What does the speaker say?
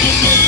Thank you.